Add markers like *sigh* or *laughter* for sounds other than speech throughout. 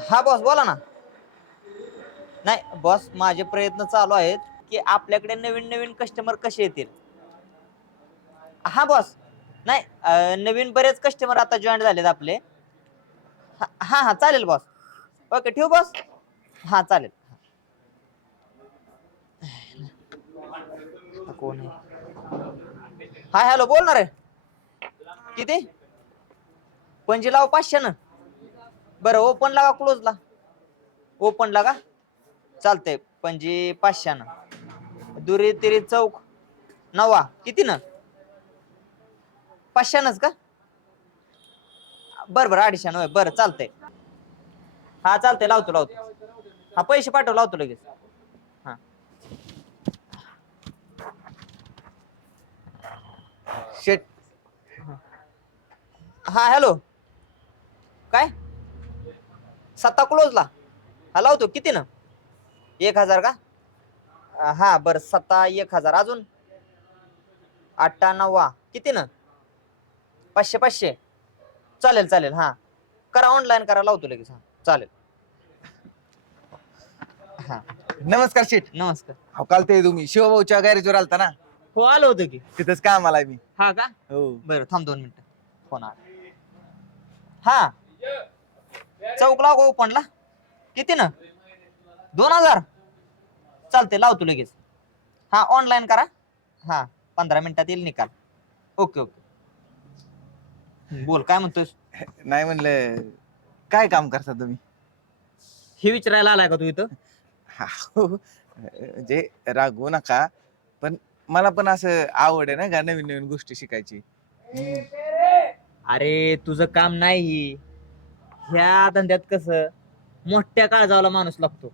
हा बॉस बोला ना. नाही बॉस माझे प्रयत्न चालू आहेत की आपल्याकडे नवीन नवीन कस्टमर कसे येतील? हा बॉस नाही अं, नवीन बरेच कस्टमर आता जॉईन झालेत आपले. हा हा हा, चालेल बॉस ओके ठेवू बॉस हा चालेल. आता कोण आहे? हा हॅलो बोल ना रे. किती? पणजी लाव पाचशे ना बरं ओपन लागा क्लोजला ओपन लागा. चालतंय पणजी पाचशेनं दुरी तिरी चौक नवा किती ना पाचशेनंच का? बरं बरं अडीचशे नव्हे बरं चालतंय. हा चालतंय लावतो लावतो. हा पैसे पाठव लावतो लगेच. हा. शेट हा हॅलो काय? सत्ता क्लोजला. हा लावतो. किती ना एक हजार का? अं, हा बरं. सत्ता एक हजार. अजून? आठा नव्वा किती ना पाचशे पाचशे. चालेल चालेल. हा. करा ऑनलाईन करा. लावतो लगेच. हा चालेल. हा. नमस्कार शेट नमस्कार. हो काल ते तुम्ही शिवभाऊच्या गॅरेजवर आलता ना? हो आलो होतो की. तिथंच काम आलाय मी. हा का? हो. बरं थांब दोन मिनिटं. फोन आला. हा. चौक लाव ओपनला? किती ना? दोन हजार. चालते लावतो लगेच. हा ऑनलाईन करा. हा पंधरा मिनिटात येईल निकाल. ओके ओके बोल काय म्हणतोस नाही म्हणलं काय काम करता तुम्ही? हे विचारायला आलाय का तू इथं? हा, हो. म्हणजे रागवू नका पण मला पण असं आवड आहे ना का नवीन नवीन गोष्टी शिकायची? हम्म. अरे तुझं काम नाही. ह्या धंद्यात कसं मोठ्या काळजावाला माणूस लागतो.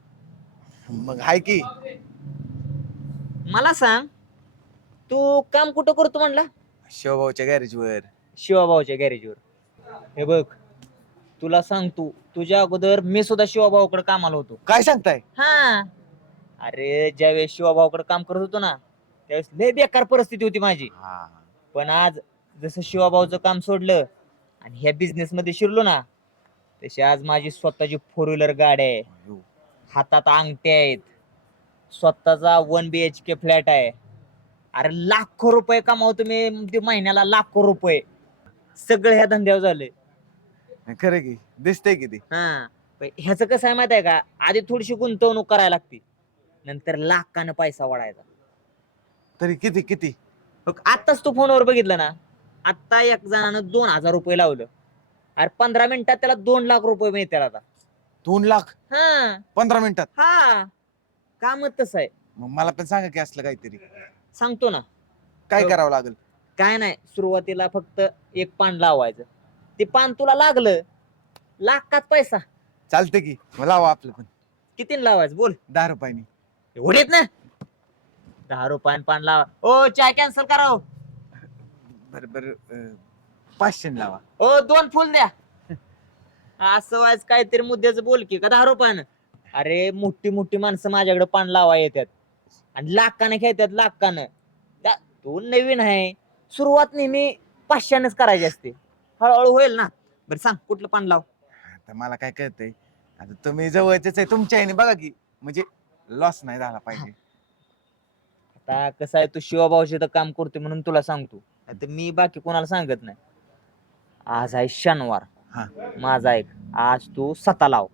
मग हाय की. मला सांग तू काम कुठं करतो म्हणला? शिवभाऊच्या गॅरेजवर शिवाभाऊच्या गॅरेजवर हे बघ तुला सांगतो तुझ्या अगोदर मी सुद्धा शिवाभाऊकडे कामाला होतो. काय सांगताय? हा. अरे ज्यावेळेस शिवाभाऊकडे काम करत होतो ना त्यावेळेस लय बेकार परिस्थिती होती माझी. पण आज जसं शिवाभाऊचं काम सोडलं आणि ह्या बिझनेस मध्ये शिरलो ना तशी आज माझी स्वतःची फोर व्हीलर गाडी आहे. हो. हातात अंगठ्या आहेत. स्वतःचा one B H K flat आहे. अरे लाखो रुपये कमावतो मी ते महिन्याला लाखो रुपये. सगळं ह्या धंद्यावर झाले खरं की दिसतंय किती. हा. पण ह्याचं कसं आहे माहीत आहे का? आधी थोडीशी गुंतवणूक करायला लागते. नंतर लाखानं पैसा वाढायचा. तरी किती किती? बघ, आत्ताच तू फोनवर बघितलं ना? आत्ता एक जणानं दोन हजार रुपये लावलं. अरे पंधरा मिनिटात त्याला दोन लाख रुपये मिळतील आता. दोन लाख? हा. पंधरा मिनिटात? हा. कामच तसं आहे. मग मला पण सांगा की असलं काहीतरी. सांगतो ना. काय हो. करावं लागेल? काय नाही सुरुवातीला फक्त एक पान लावायचं. ते पान तुला लागलं लाखात पैसा. चालतं की. लावा आपलं पण. किती लावायचं? बोल. दहा रुपयानी. एवढेच ना? दहा रुपयान पान लावा. ओ चाय कॅन्सल करा हो. बर बर पाचशे लावा. ओ दोन फुल द्या. असं व्हायचं काहीतरी मुद्द्याचं बोल की का दहा रुपयानं? अरे मोठी मोठी माणसं माझ्याकडे पान लावा येतात आणि लाखाने खेळतात लाखानं. त्या- तू नवीन आहे. सुरुवात नेहमी पाचशेनच करायची असते. हळूहळू होईल ना? बरं सांग कुठलं पान लाव? आता मला काय कळतंय. आता तुम्ही जवळचेच आहे तुमच्या आईने बघा की म्हणजे लॉस नाही झाला पाहिजे. आता कसं आहे तू शिवाभाऊशी तर काम करतोय म्हणून तुला सांगतो. आता मी बाकी कोणाला सांगत नाही. आज आहे शनिवार हा. माझा ऐक आज तू सता लाव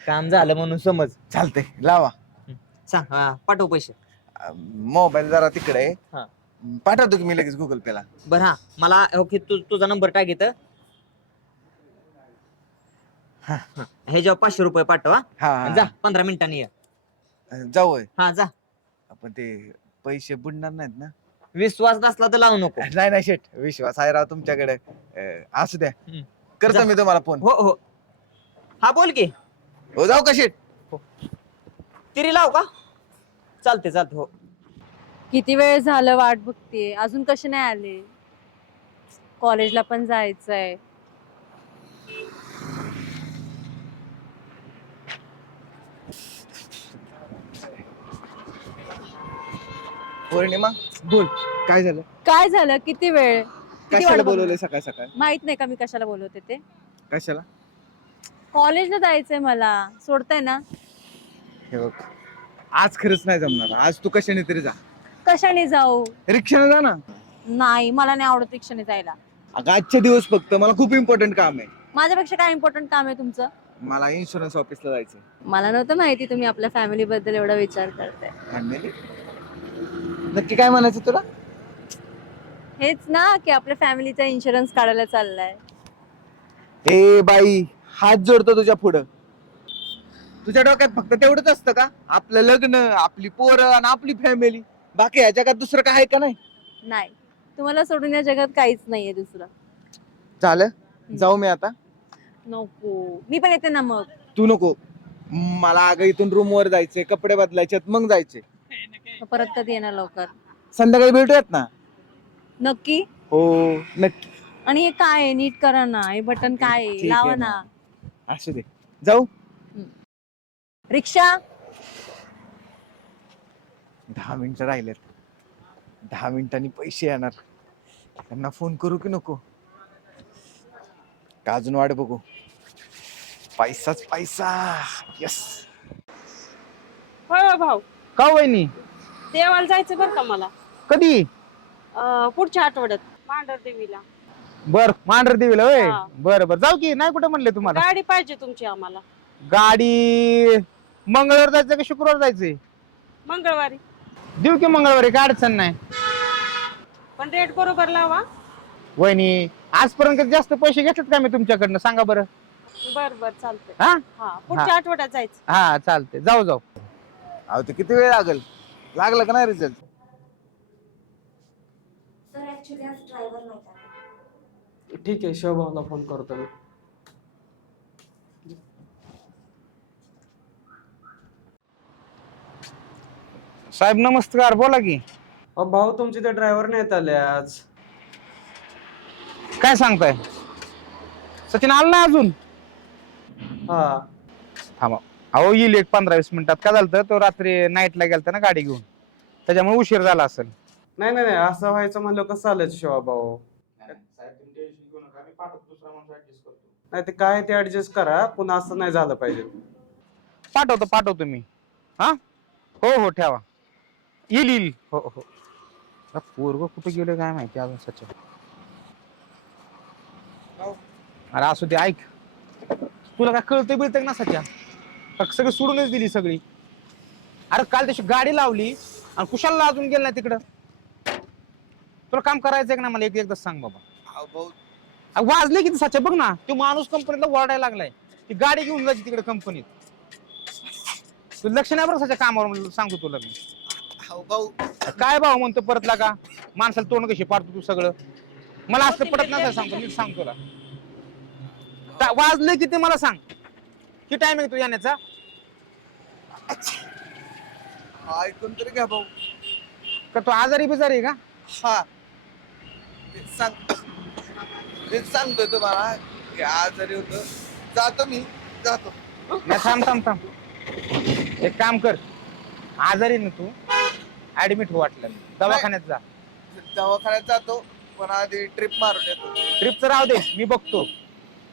काम झालं म्हणून समज चालतंय लावा सांग हा, पाठव पैसे मोबाईल जरा तिकडे हा. पाठवतो की मी लगेच गुगल पेला बर हा मला ओके तू तुझा नंबर टाक इथं हा. हा, जेव्हा पाचशे रुपये पाठव हा. हा जा पंधरा मिनिटांनी ये. जाऊ होय. हा जा आपण ते पैसे बुडणार नाहीत ना विश्वास नसला तर लावू नको. नाही नाही शेट विश्वास आहे राव तुमच्याकडे. अं, असू द्या. हम्म. करतो जा. मी तुम्हाला फोन. हो हो. हा बोल की. हो जाऊ का शेट तिरी लाव का? चालते चालते हो. किती वेळ झालं वाट बघतीये. अजून कसे नाही आले? कॉलेजला पण जायचंय. पौर्णिमा? बोल काय झालं? काय झालं? किती वेळ? किती वाट कशाला? बोलवलंय? सकाळ सकाळ? माहीत नाही का मी कशाला बोलवते ते. कशाला? कॉलेजला जायचंय मला. सोडताय ना? हे बघ आज खरंच नाही जमणार. आज तू कशाने तरी जा. कशाने जाऊ? रिक्षाने जा ना. नाही मला नाही आवडत रिक्षाने जायला. अगं आजचे दिवस फक्त मला खूप इम्पॉर्टंट काम आहे. माझ्यापेक्षा काय इम्पॉर्टंट काम आहे तुमचं? मला इन्शुरन्स ऑफिसला जायचं मला नव्हतं माहिती तुम्ही आपल्या फॅमिली बद्दल एवढा विचार करताय. फॅमिली नक्की काय म्हणायचं तुला? हेच ना की आपल्या फॅमिलीचा इन्शुरन्स काढायला चाललाय. ए बाई हात जोडतो तुझ्या पुढं. तुझ्या डोक्यात फक्त तेवढंच असतं का? आपलं लग्न आपली पोरं आणि आपली फॅमिली बाकी ह्या जगात दुसरं काय आहे का नाही? नाही. तुम्हाला सोडून या जगात काहीच नाहीये दुसरं. झालं? जाऊ मी आता. नको. मी पण येते ना मग. तू नको. मला अगं इथून रूम वर जायचंय कपडे बदलायचे मग जायचे मग परत कधी येणार लवकर? संध्याकाळी भेटूयात ना? नक्की? हो नक्की. आणि हे काय आहे? नीट करा ना. हे बटन काय आहे? ठीक आहे लावा ना. ना. असू दे. जाऊ. रिक्षा? दहा मिनिटं राहिलेत. दहा मिनिटांनी पैसे येणार. त्यांना फोन करू की नको? का अजून वाट बघू? पैसाच पैसा. यस होय भाऊ. का वहिनी? देवाला जायचं बरं का मला? कधी? अं, पुढच्या आठवड्यात मांढर देवीला. बर मांढर देवीला होय? हा. बर बर. जाऊ की नाही कुठे म्हणले तुम्हाला? गाडी पाहिजे तुमची आम्हाला. गाडी मंगळवार जायचं का शुक्रवार जायचंय? मंगळवारी. देऊ की मंगळवारी काय अडचण नाही. पण रेट बरोबर लावा. वहिनी आजपर्यंत जास्त पैसे घेतलेत का मी तुमच्याकडनं? सांगा बरं. बर बर चालतंय. हा? हा पुढच्या आठवड्यात जायचं. हा चालते जाऊ जाऊ. अहो ते किती वेळ लागेल? लागलं का नाही रिझल्ट सर ऍक्च्युली आज ड्रायव्हर नाही आला. ठीक आहे शिवभाऊला फोन करतो मी. साहेब नमस्कार बोला की. अहो भाऊ तुमचे ते ड्रायव्हर नाहीत आले आज. काय सांगताय? सचिन आला ना अजून? हा. थांबा. अहो येईल एक पंधरा वीस मिनिटात. काय झालं तो रात्री नाईटला गेलता ना गाडी घेऊन. त्याच्यामुळे उशीर झाला असेल. नाही नाही नाही. असं व्हायचं म्हणलं कसं चालेल शिवा भाऊ नाही ते काय ते ऍडजस्ट करा. पुन्हा असं नाही झालं पाहिजे. पाठवतो पाठवतो मी. हा? हो हो ठेवा. येईल येईल. हो हो. पोरग कुठे गेले काय माहिती अजून सचिन? अरे असू दे ऐक. तुला काय कळतं बिळतं ना सच्या का सगळी सोडूनच दिली सगळी. अरे काल तशी गाडी लावली आणि कुशाला अजून गेलं नाही तिकडं. तुला काम करायचंय का ना मला एक एकदा सांग बाबा. अरे वाजले किती सच्या बघ ना तो माणूस कंपनीला ओरडायला लागलाय. ती गाडी घेऊन जायची तिकडे कंपनीत. तू लक्ष नाही बरं सच्या कामावर म्हणलं, सांगतो तुला मी. काय भाऊ म्हणतो परत लागा. माणसाला तोंड कशी पाडतो तू सगळं. मला असं पडत नाही सांगतो मी सांग तुला. का- वाजले किती मला सांग. टाइम आहे तू येण्याचा? ऐकून तरी घ्या भाऊ. का तू आजारी बिजारी आहे का? हा. तेच सांग तेच सांगतोय तुम्हाला. की आजारी होतो. जातो मी. जातो. नाही थांब थांब थांब. एक काम कर. आजारी ना तू ऍडमिट हो वाटलं दवाखान्यात जा. दवाखान्यात जातो पण आधी ट्रिप मारून येतो. ट्रिपचं राहू दे मी बघतो.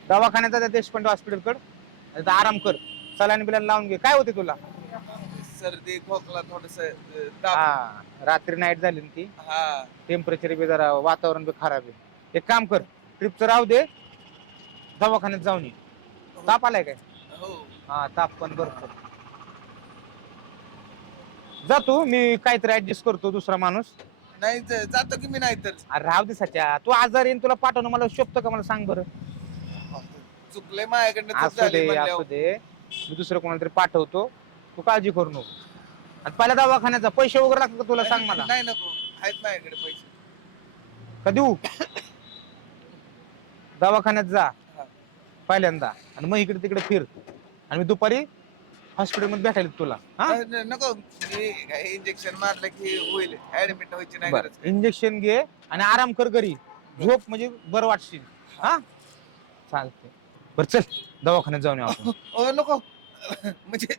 दवाखान्यात जा देशपांडे हॉस्पिटल कड आराम कर. सलाईन बिलाईन लावून घे. काय होते तुला? सर्दी खोकला थोडस हा रात्री नाईट झाली ना ती. हा. टेम्परेचर बी जरा वातावरण बी खराब आहे. एक काम कर ट्रिपचं राहू दे. दवाखान्यात जाऊन ये. ताप आलाय काय? हो. हा ताप पण भरपूर. जातो मी काहीतरी ऍडजस्ट करतो दुसरा माणूस. नाही ज- जातो की मी नाही तर अरे राहू दे सच्या. तू आजारी आणि तुला पाठवणं मला शोभतं का? मला सांग बरं. चुकले माझ्याकडनं चूक असू झाली दे म्हणल्यावर. असू दे. मी दुसरं कोणाला तरी पाठवतो. तू काळजी करू नको. आणि पहिल्या दवाखान्याचा पैसे वगैरे लागतात का तुला? सांग मला. नाही नको. आहेत माझ्याकडे पैसे. का देऊ दवाखान्यात जा. हा. पहिल्यांदा. आणि मग इकडे तिकडे फिर. आणि मी दुपारी हॉस्पिटलमध्ये भेटायला येतो तुला. हा? न- न- नको. इंजेक्शन मारलं की होईल. ऍडमिट व्हायची नाही गरज. इंजेक्शन घे आणि आराम कर घरी. झोप म्हणजे बरं वाटशील. हा? चालते बर चल दवाखान्यात जाऊन येऊ आपण. ओ नको. म्हणजे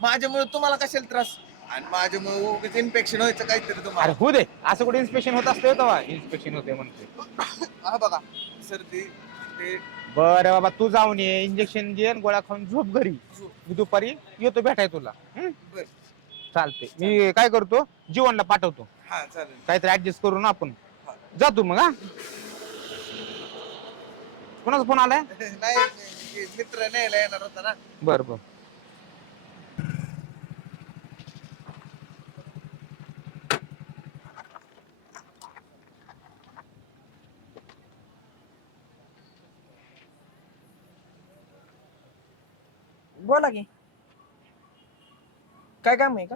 माझ्यामुळे तुम्हाला कशाला त्रास? आणि माझ्यामुळे उगीच इन्फेक्शन व्हायचं काहीतरी अरे तुम्हाला हो दे. असं कुठे इन्स्पेक्शन होत असतं तेव्हा? इन्स्पेक्शन होते म्हणते हा बघा. सर्दी ते बरं बाबा तू जाऊन ये. इंजेक्शन घे आणि गोळ्या खाऊन झोप घरी. मी दुपारी येतो भेटाय तुला. हं? बर. चालते मी काय करतो? जीवनला पाठवतो. हा चालेल. काहीतरी ऍडजस्ट करू ना आपण. हा. जा तू मग हा? कोणाचा फोन आलाय? *laughs* नाही नाही, मित्र न्यायला येणार होता ना. बर बर. बोला की. काय काम आहे का?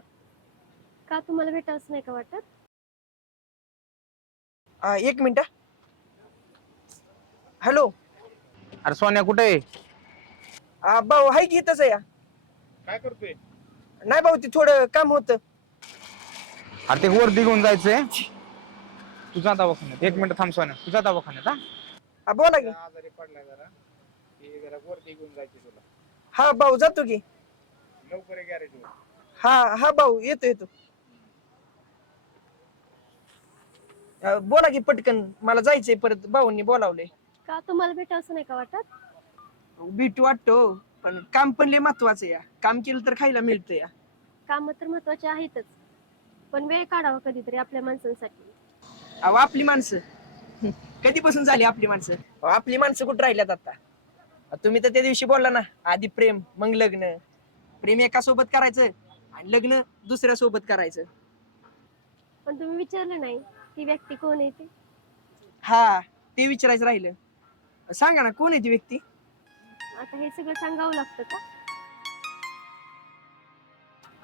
का तुम्हाला भेटावंच नाही का वाटत? आ, एक मिनिट. हॅलो. अरे सोन्या कुठे आहे? आ, भाऊ हाय की इथंच आहे या. काय करतोय? नाही भाऊ ते थोडं काम होतं. अरे ते वरती घेऊन जायचंय. तुझा दवाखान्यात. एक मिनिट थांब सोन्या. तुझा दवाखान्यात हा? आ, बोला की. आजारी पडलाय जरा. ते जरा वरती घेऊन जायचे तुला. हा भाऊ जातो की. लवकर गॅरेज हा हा भाऊ येतो येतो. बोला की पटकन. मला जायचंय परत. भाऊंनी बोलावलंय. का तुम्हाला भेटावंच नाही का वाटत? भीट वाटतो पण काम पण लय महत्वाचं या. काम केलं तर खायला मिळतं या. काम तर महत्त्वाचे आहेतच. पण वेळ काढावा कधीतरी आपल्या माणसांसाठी. अहो आपली माणसं. कधीपासून झाली आपली माणसं? अहो, आपली माणसं कुठं राहिल्यात आता? अहो, तुम्ही तर त्या दिवशी बोलला ना आधी प्रेम मग लग्न. प्रेम एका सोबत करायचं आणि लग्न दुसऱ्या सोबत करायचं. पण तुम्ही विचारलं नाही ती व्यक्ती कोण आहे ती? हा ते विचारायचं राहिलं. सांगा ना कोण आहे ती व्यक्ती? आता हे सगळं सांगावं लागतं का?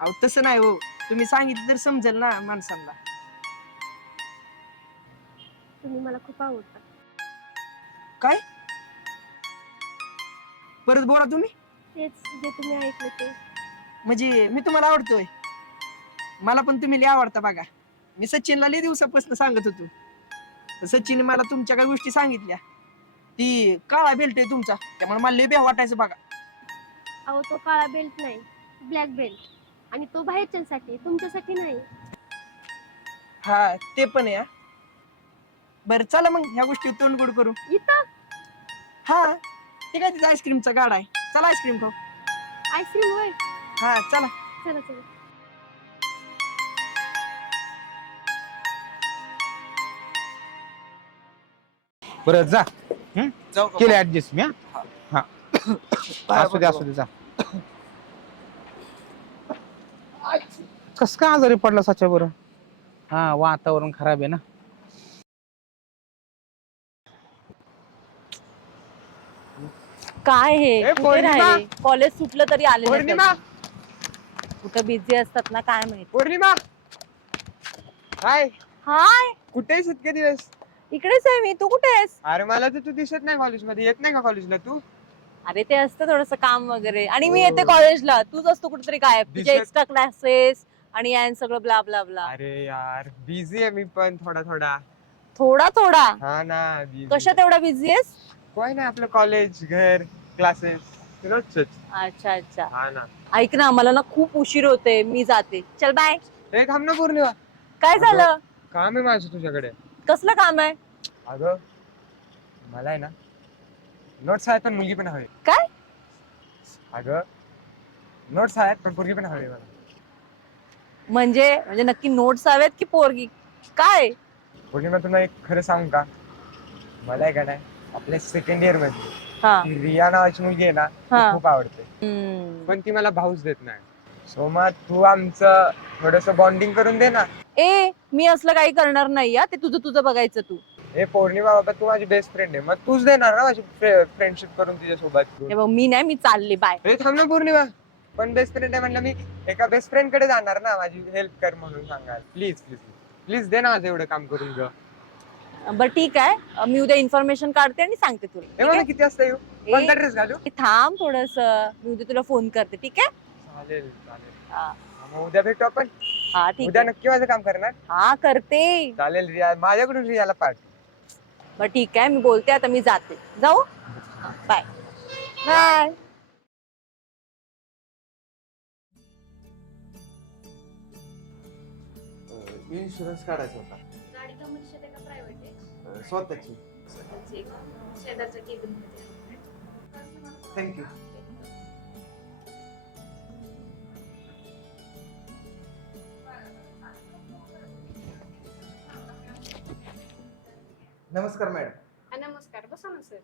अहो तसं नाही हो. तुम्ही सांगितलं तर समजेल ना माणसांना. तुम्ही मला खूप आवडता. काय? परत बोला तुम्ही. तेच जे तुम्ही ऐकलं ते. म्हणजे मी तुम्हाला आवडतोय. मला पण तुम्ही लय आवडता बघा. मी सचिनला लय दिवसापासून सांगत होतो. सचिनने मला तुमच्या काही गोष्टी सांगितल्या. ती काळा बेल्ट आहे तुमचा. त्यामुळे मला लय बेह वाटायचं बघा. अहो तो काळा बेल्ट नाही. ब्लॅक बेल्ट आणि तो बाहेरच्यांसाठी तुमच्यासाठी नाही. हा ते पण आहे हा. बरं चला मग ह्या गोष्टी तोंड गोड करू. इथं? हा ठीक आहे तिचा आईस्क्रीमचा गाडा आहे. चला आईस्क्रीम खाऊ. आईस्क्रीम होय? हा चला. चला चला. बरं जा. जाऊ का? केलं ऍडजस्ट मी हा? हा. असू दे असू दे जा. कस काय आजारी पडला साच्या बरं? हा वातावरण खराब आहे ना. काय हे? ए, कुठे पौर्णिमा! राहिले कॉलेज सुटलं तरी आले नाही पौर्णिमा! कधी. कुठं बिझी असतात ना काय माहीत. पौर्णिमा! हाय! हाय! कुठे इतके दिवस? इकडेच आहे मी तू कुठे आहेस? अरे मला तर तू दिसत नाही कॉलेजमध्ये. येत नाही का कॉलेजला तू? अरे ते असतं थोडस काम वगैरे. आणि मी येते कॉलेजला. तूच असतो कुठेतरी काय तुझे दिसत- एक्स्ट्रा क्लासेस आणि यान सगळं ब्ला ब्ला ब्ला अरे यार बिझी आहे मी पण थोडा थोडा. थोडा थोडा? हा ना busy. कशात एवढा बिझी आहेस? काय नाही आपलं कॉलेज घर क्लासेस रोजच अच्छा अच्छा. हा ना. ऐक ना मला ना खूप उशीर होते मी जाते. चल बाय हे थांब ना पौर्णिमा. काय झालं? काम आहे माझं तुझ्याकडे. कसलं काम आहे? अगं मला आहे ना नोट्स आहेत पण मुलगी पण हवी. काय? अगं नोट्स आहेत पण मुलगी पण हवी मला. म्हणजे म्हणजे नक्की नोट्स हवेत की पोरगी? काय? पौर्णिमा तुला एक खरं सांगू का? मला आहे का नाही आपल्या सेकंड इयरमध्ये हा. ती रिया नावाची मुलगी आहे ना ती हा. खूप आवडते. हम्म. पण ती मला भाऊच देत नाही. सो मग तू आमचं थोडस बॉन्डिंग करून दे ना. ए मी असलं काही करणार नाही हा? ते तुझं तुझं बघायचं तू. हे पौर्णिमा बाबा तू माझी बेस्ट फ्रेंड आहे. मग तूच देणार ना माझी फ्रेंडशिप करून तुझ्यासोबत हे बघ मी नाही मी चालले बाय हे थांब ना पौर्णिमा. पण बेस्ट फ्रेंड आहे म्हणलं मी एका बेस्ट फ्रेंडकडे जाणार ना माझी हेल्प कर म्हणून सांगाल. प्लीज प्लीज प्लीज दे ना माझं एवढं काम करून ग. बर ठीक आहे. अं, मी उद्या इन्फॉर्मेशन काढते आणि सांगते तुला हे ठीक मला आहे? किती वाजता येऊ? कोणता ड्रेस घालू? थांब थोडस. मी उद्या तुला फोन करते ठीक आहे? चालेल चालेल. हा. मग उद्या भेटू आपण? हा ठीक उद्या आहे. नक्की माझं काम करणार. हा करते. चालेल रिया माझ्याकडून रियाला पाठ. बर ठीक आहे मी बोलते आता मी जाते. जाऊ? बाय. बाय. इन्शुरन्स काढायचा होता. गाडी कमर्शियल आहे का प्रायव्हेट आहे. अं, स्वतःची. स्वतःची. एक शेजारच्या केबिन थँक्यू नमस्कार मॅडम. नमस्कार. बसा ना सर.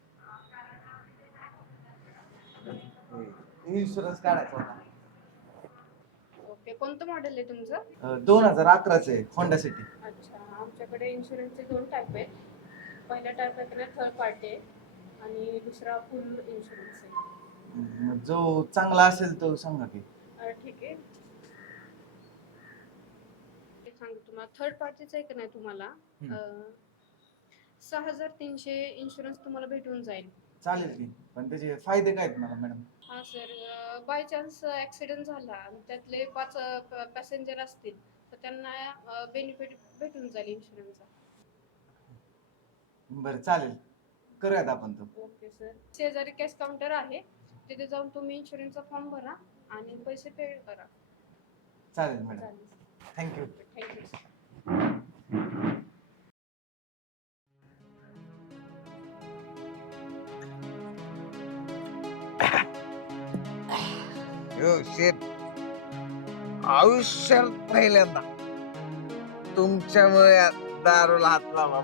इन्शुरन्स काढायचा होता. ओके कोणतं मॉडेल आहे तुमचं? दोन हजार अकराचं आहे होंडा सिटी अच्छा आमच्याकडे इन्शुरन्सचे दोन टाईप आहेत. पहिला टाईप आहे थर्ड पार्टी आहे आणि दुसरा फुल इन्शुरन्स आहे. जो चांगला असेल तो सांगा की. अं, ठीक आहे. सांगतो तुम्हाला. थर्ड पार्टीचं आहे का नाही तुम्हाला? हम्म. अं, सहा हजार तीनशे इन्शुरन्स तुम्हाला भेटून जाईल. चालेल की. पण त्याचे फायदे काय आहेत मला मॅडम हा सर बाय चान्स ॲक्सिडेंट झाला आणि त्यातले पाच पॅसेंजर असतील तर त्यांना बेनिफिट भेटून जाईल इन्शुरन्सचा बरं चालेल. करूयात आपण तो. ओके सर शेजारी कॅश काउंटर आहे. तिथे जाऊन तुम्ही इन्शुरन्सचा फॉर्म भरा आणि पैसे पे करा. चालेल मॅडम चालेल थँक्यू थँक्यू सर शेट आयुष्यात पहिल्यांदा. तुमच्यामुळे दारूला हात लावला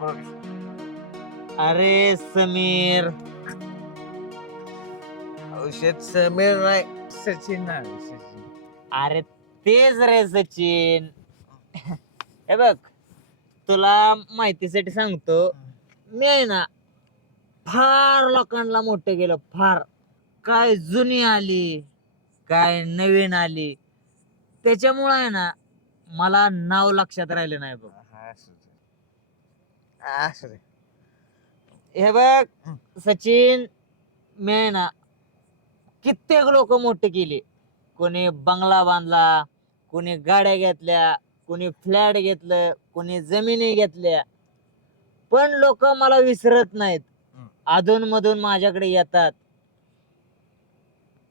अरे समीर. औषध समीर नाही सचिन नाही सचिन. अरे तेच रे सचिन. हे बघ तुला माहितीसाठी सांगतो. मी आहे ना फार लोकांना मोठं केलं फार. काय जुनी आली. काय नवीन आली. त्याच्यामुळं आहे ना मला नाव लक्षात राहिलं नाही बघ. असू दे. असू दे. हे बघ सचिन मी आहे ना कित्येक लोक मोठे केले. कोणी बंगला बांधला कोणी गाड्या घेतल्या कोणी फ्लॅट घेतलं कोणी जमिनी घेतल्या. पण लोक मला विसरत नाहीत. अधून मधून माझ्याकडे येतात.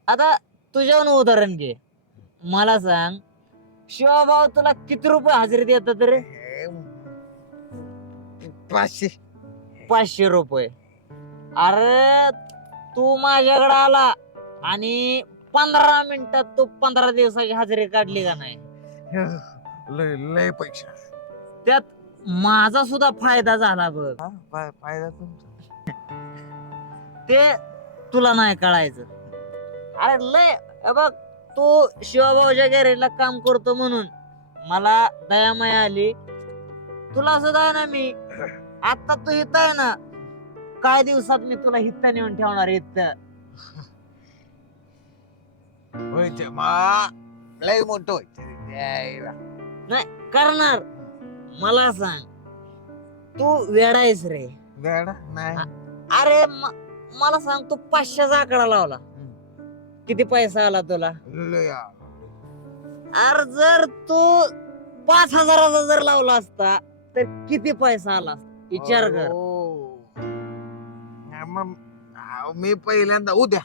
आता तुझ्याहून उदाहरण घे. मला सांग शिवाभाऊ तुला किती रुपये हजेरी देतात रे? पाचशे. पाचशे रुपये. अरे तू माझ्याकडे आला आणि पंधरा मिनिटात तू पंधरा दिवसाची हजेरी काढली का नाही? लय लय पैसा. त्यात माझा सुद्धा फायदा झाला बघ. हा, फाय- फायदा तुमचा. ते तुला नाही कळायचं. अरे लय हे बघ तू शिवभाऊच्या गॅरेजला काम करतो म्हणून मला दयामाया आली. तुला सुद्धा ना मी. आता तू इथं आहे ना काय दिवसात मी तुला हित्त नेऊन ठेवणार इथं? मा लय मोठं व्हायचं द्यायला. करणार. मला सांग तू वेडायस रे. गाडा नाही. अरे म- मला सांग तू पाचशेचा आकडा लावला. किती पैसा आला तुला? लय अरे जर तू पाच हजाराचा जर लावला असता तर किती पैसा आला असता? विचार कर. हा, मग, मी पहिल्यांदा उद्या.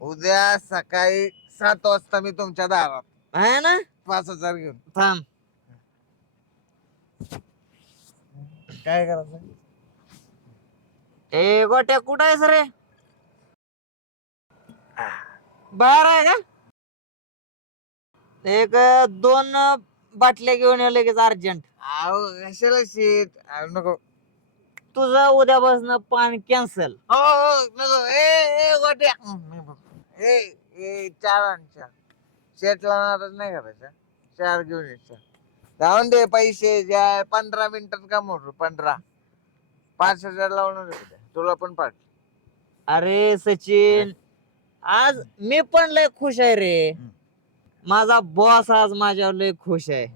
उद्या सकाळी सात वाजता मी तुमच्या दारात. आहे ना? पाच हजार घेऊन. थांब. काय करायचं? ए गोट्या कुठं आहेस रे? बाहेर आहे का एक दोन बाटल्या घेऊन ये लगेच अर्जंट. अहो कशाला शेट अहो, नको. तुझं उद्यापासून पाणी कॅन्सल हो हो नको. ए ए गोट्या. ए ए चार आण चार. शेटला नाराज नाही करायचा चार घेऊन ये चार. जाऊन दे पैसे द्या पंधरा मिनिटात का मोठं पंधरा. पाच हजार दे उद्या. तुला पण पाठ अरे सचिन. आज मी पण लय खुश आहे रे. माझा बॉस आज माझ्यावर लय खुश आहे.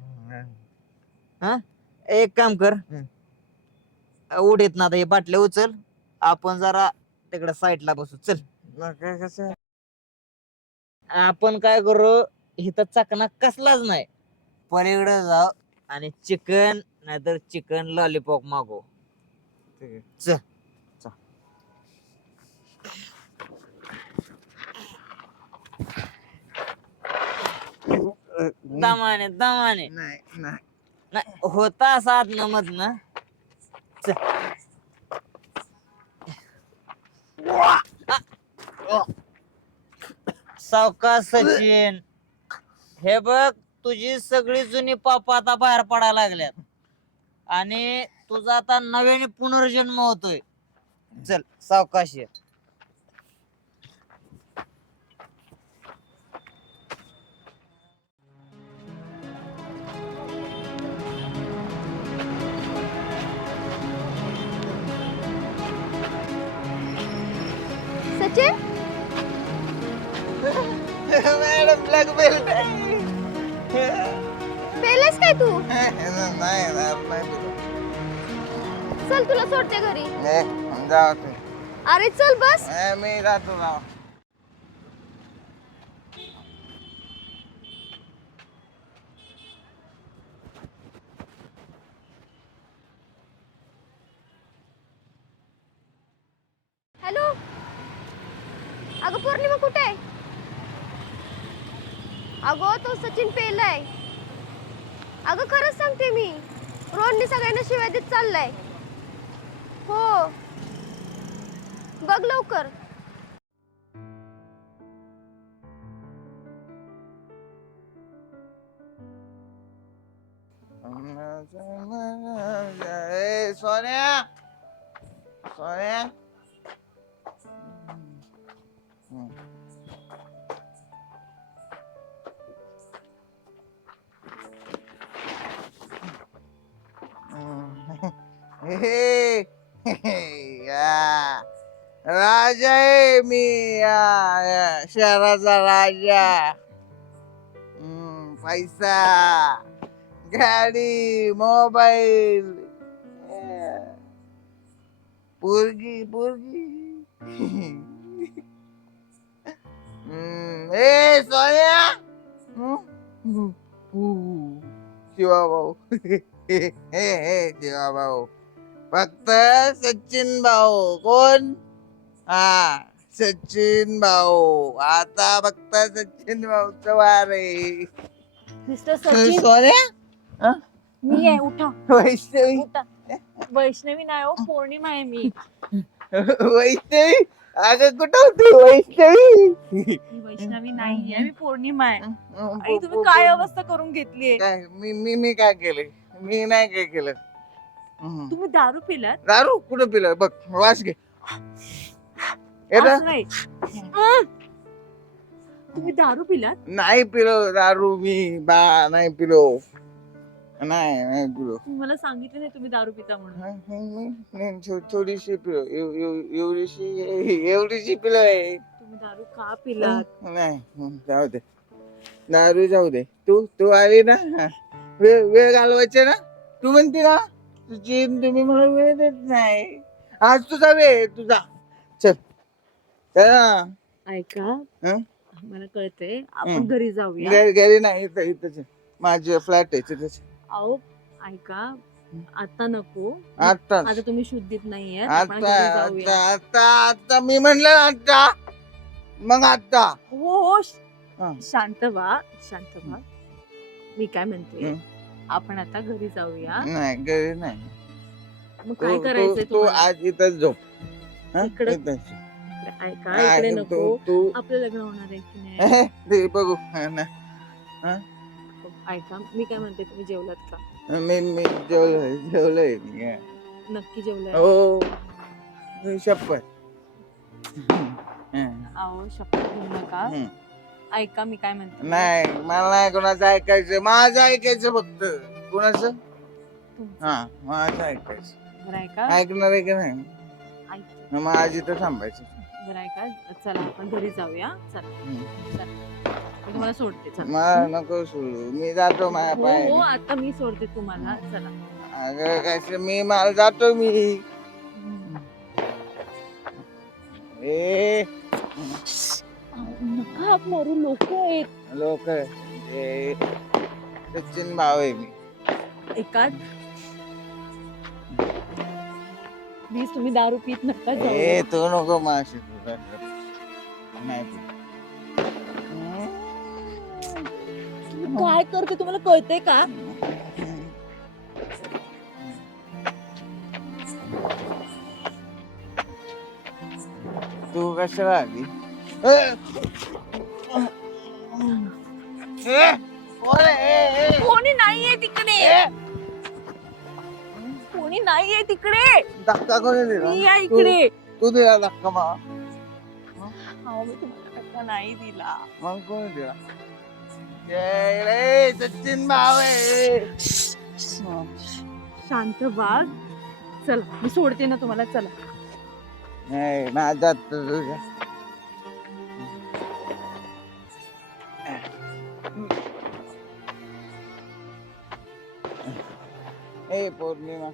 एक काम कर. उडीत ना आता हे बाटल्या उचल. आपण जरा तिकडे साईडला बसू. चल. आपण काय करू? इथं चकना कसलाच नाही. पलीकडे जाऊ आणि चिकन नाहीतर चिकन लॉलीपॉप मागू. चल. दमाने दमाने. नाही नाही. नाही होता सात नमत ना चल. सावकाश सचिन हे बघ तुझी सगळी जुनी पाप आता बाहेर पडायला लागल्यात. आणि तुझा आता नव्याने पुनर्जन्म होतोय. चल सावकाश ये. सचिन मॅडम ब्लॅक बेल्ट पेलस काय तू? नाही नाही नाही पिलो. चल तुला सोडते घरी. जाऊ अरे चल बस. मी राहतो राव हॅलो अगं पौर्णिमा कुठे आहे अगं तो सचिन पेलाय अगं खरंच सांगते मी. रोडनी सगळ्यांना शिव्या देत चाललाय. हो. बघ लवकर. राजा आहे मी या, या शहराचा राजा हम्म, पैसा गाडी मोबाईल पोरगी पोरगी हम्म, ए सोन्या हम्म, हम्म, शिवा भाऊ हे हे शिवा भाऊ फक्त सचिन भाऊ कोण? हा सचिन भाऊ. आता फक्त सचिन भाऊचं वार आहे. मिस्टर सचिन? सोन्या? मी आहे उठा. वैष्णवी? उठा. वैष्णवी नाही हो पौर्णिमा आहे मी. वैष्णवी? अगं कुठं होती वैष्णवी? मी वैष्णवी नाहीये मी पौर्णिमा आहे. तुम्ही काय अवस्था करून घेतलीये? काय मी मी मी काय केलं मी नाही काय केलं. हम्म. तुम्ही दारू पिलात? दारू? कुठं पिलं? बघ वास घे. येतं? असं नाही. अं! तुम्ही दारू पिलात? नाही पिलो दारू मी बा नाही पिलो. नाही नाही पिलो. मला सांगितलं नाही तुम्ही दारू पिता म्हणून. हं, हं, थो- थोडीशी पिलो. एव- एव- एवढीशी एवढीशी पिलो आहे तुम्ही दारू का पिलात? नाही हं, जाऊ दे. दारू जाऊ दे. तू तू आली ना? हा. वेळ वेळ घालवायचे ना? तू म्हणते ना? तुझी तुम्ही मला वेळ देत नाही. आज तुझा वेळ आहे, तुझा. चल. ऐका. हं? मला कळतंय. आपण हं. घरी जाऊया. घरी घरी नाही इथं इथंच आहे. माझे फ्लॅट आहे तिथंच अहो ऐका. आता नको. आता आता तुम्ही शुद्धीत नाहीये आपण आता घरी आता जाऊया. आता आता मी म्हणलं ना आता मग आता हो हो. श- हं. शांत व्हा शांत व्हा. मी काय म्हणते? हं. आपण आता घरी जाऊया. नाही घरी नाही. मग तू काय करायचंय तू- तू तुम्हाला? आज इथंच झोप. हं? इकडं- इथंच. ऐका इकडे तू- नको. तू आपलं लग्न होणार आहे की नाही? *laughs* ते बघू. हा ना. ऐका मी काय म्हणते तुम्ही जेवलात का? मी मी जेवलोय जेवलोय मी हा. नक्की जेवलाय. हो. हं. अहो शपथ घेऊ नका. हं. ऐका मी काय म्हणते? नाही मला नाही कोणाचं ऐकायचं. माझं ऐकायचं फक्त. कोणाचं. हा माझं ऐकायचं. बरं ऐका. ऐकणार आहे की नाही? ऐक. मग आजी तर थांबायचं. बरं ऐका. चला आपण घरी जाऊया. चला. चला. मी तुम्हाला सोडते. चला. मला नको सोडू. मी जातो माझ्या हो पाय हो आता मी सोडते तुम्हाला. चला. अगं काय मी मला जातो मी. ए. नका हात मारू लोक आहेत. लोक सचिन भाव आहे मी. एकाच? प्लीज तुम्ही दारू पीत नका जाऊ. ए तू नको माशी नाही. काय करते तुम्हाला कळतंय का? कशाला आली! कोण नाहीये तिकडे. कोणी नाहीये तिकडे. धक्का कोणी दिला? मी आहे इकडे. तू दिला धक्का मग अहो, मी तुम्हाला धक्का नाही दिला. मग कोणी दिला? जय रे सचिन भावे शांत वाघ चला मी सोडते ना तुम्हाला चला. नाही तर तुझ्या ए पौर्णिमा